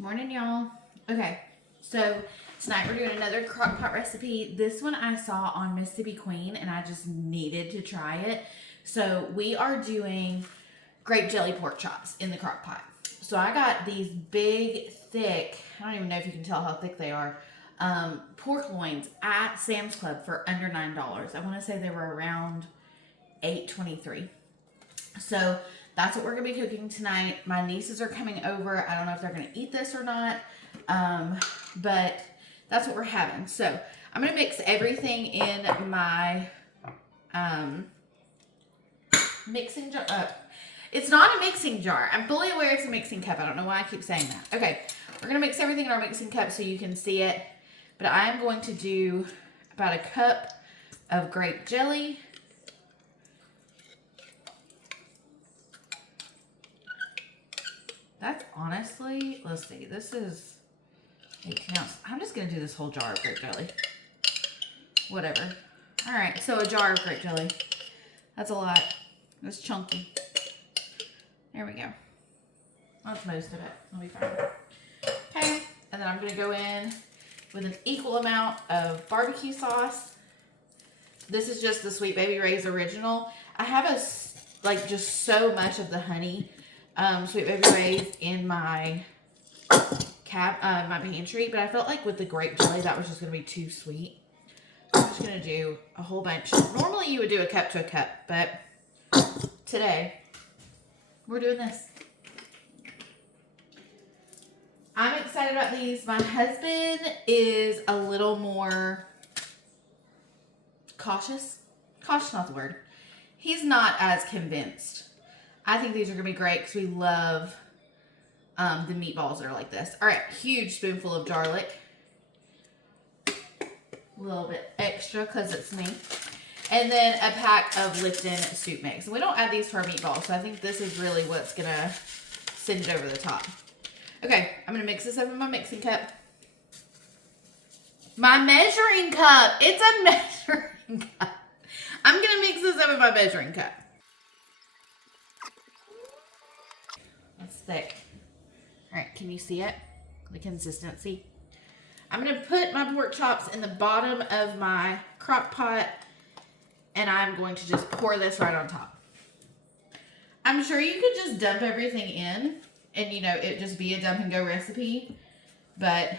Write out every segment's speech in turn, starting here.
Morning, y'all. Okay, so tonight we're doing another Crockpot recipe. This one I saw on Mississippi Queen and I just needed to try it. So we are doing grape jelly pork chops in the Crockpot. So I got these big, thick, I don't even know if you can tell how thick they are, pork loins at Sam's Club for under $9. I want to say they were around $8.23. So that's what we're going to be cooking tonight. My nieces are coming over. I don't know if they're going to eat this or not, but that's what we're having. So I'm going to mix everything in my mixing jar. It's not a mixing jar. I'm fully aware it's a mixing cup. I don't know why I keep saying that. Okay, we're going to mix everything in our mixing cup so you can see it. But I'm going to do about a cup of grape jelly. That's honestly, let's see, this is 18 ounces. I'm just going to do this whole jar of grape jelly. Whatever. All right, so a jar of grape jelly. That's a lot. That's chunky. There we go. That's most of it. I'll be fine. Okay, and then I'm going to go in with an equal amount of barbecue sauce. This is just the Sweet Baby Ray's original. I have just so much of the honey Sweet Baby Ray's in my my pantry, but I felt like with the grape jelly that was just going to be too sweet. I'm just going to do a whole bunch. Normally you would do a cup to a cup, but today we're doing this. I'm excited about these. My husband is a little more cautious. Cautious, not the word. He's not as convinced. I think these are going to be great because we love the meatballs that are like this. All right, huge spoonful of garlic. A little bit extra because it's me. And then a pack of Lipton soup mix. And we don't add these to our meatballs, so I think this is really what's going to send it over the top. Okay, I'm going to mix this up in my mixing cup. My measuring cup. It's a measuring cup. I'm going to mix this up in my measuring cup. That's thick. All right, can you see it? The consistency. I'm going to put my pork chops in the bottom of my crock pot, and I'm going to just pour this right on top. I'm sure you could just dump everything in, and it just be a dump and go recipe, but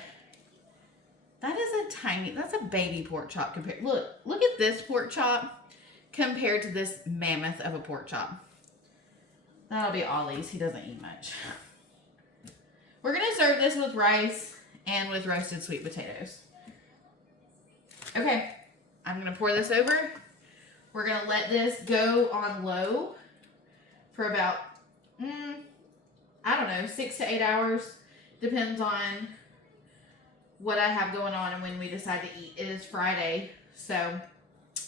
that is that's a baby pork chop compared. Look at this pork chop compared to this mammoth of a pork chop. That'll be Ollie's. He doesn't eat much. We're going to serve this with rice and with roasted sweet potatoes. Okay, I'm going to pour this over. We're going to let this go on low for about, I don't know, 6 to 8 hours. Depends on what I have going on and when we decide to eat. It is Friday, so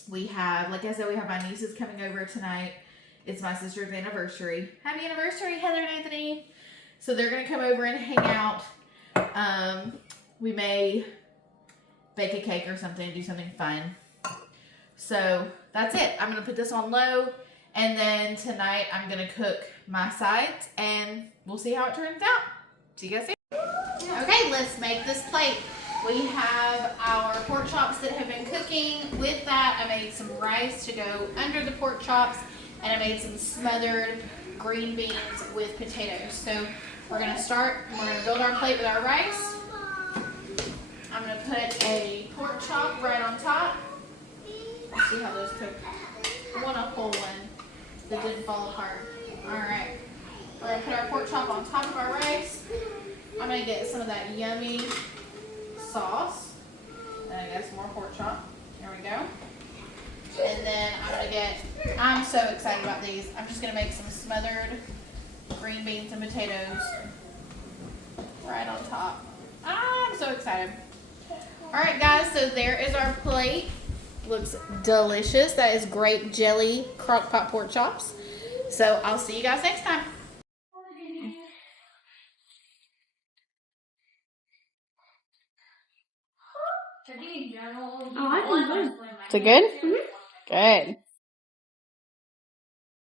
we have, like I said, we have my nieces coming over tonight. It's my sister's anniversary. Happy anniversary, Heather and Anthony. So they're going to come over and hang out. We may bake a cake or something, do something fun. So that's it. I'm going to put this on low. And then tonight I'm going to cook my sides and we'll see how it turns out. See you guys soon. Okay, let's make this plate. We have our pork chops that have been cooking. With that, I made some rice to go under the pork chops. And I made some smothered green beans with potatoes. So we're going to start. We're going to build our plate with our rice. I'm going to put a pork chop right on top. Let's see how those cook. I want a whole one that didn't fall apart. Alright. We're going to put our pork chop on top of our rice. I'm going to get some of that yummy sauce. And I got some more pork chop. There we go. And then I'm so excited about these. I'm just going to make some smothered green beans and potatoes right on top. I'm so excited. Alright guys, so there is our plate. Looks delicious. That is grape jelly crock-pot pork chops. So I'll see you guys next time. Oh, I think good. Is it good? Mm-hmm. Good.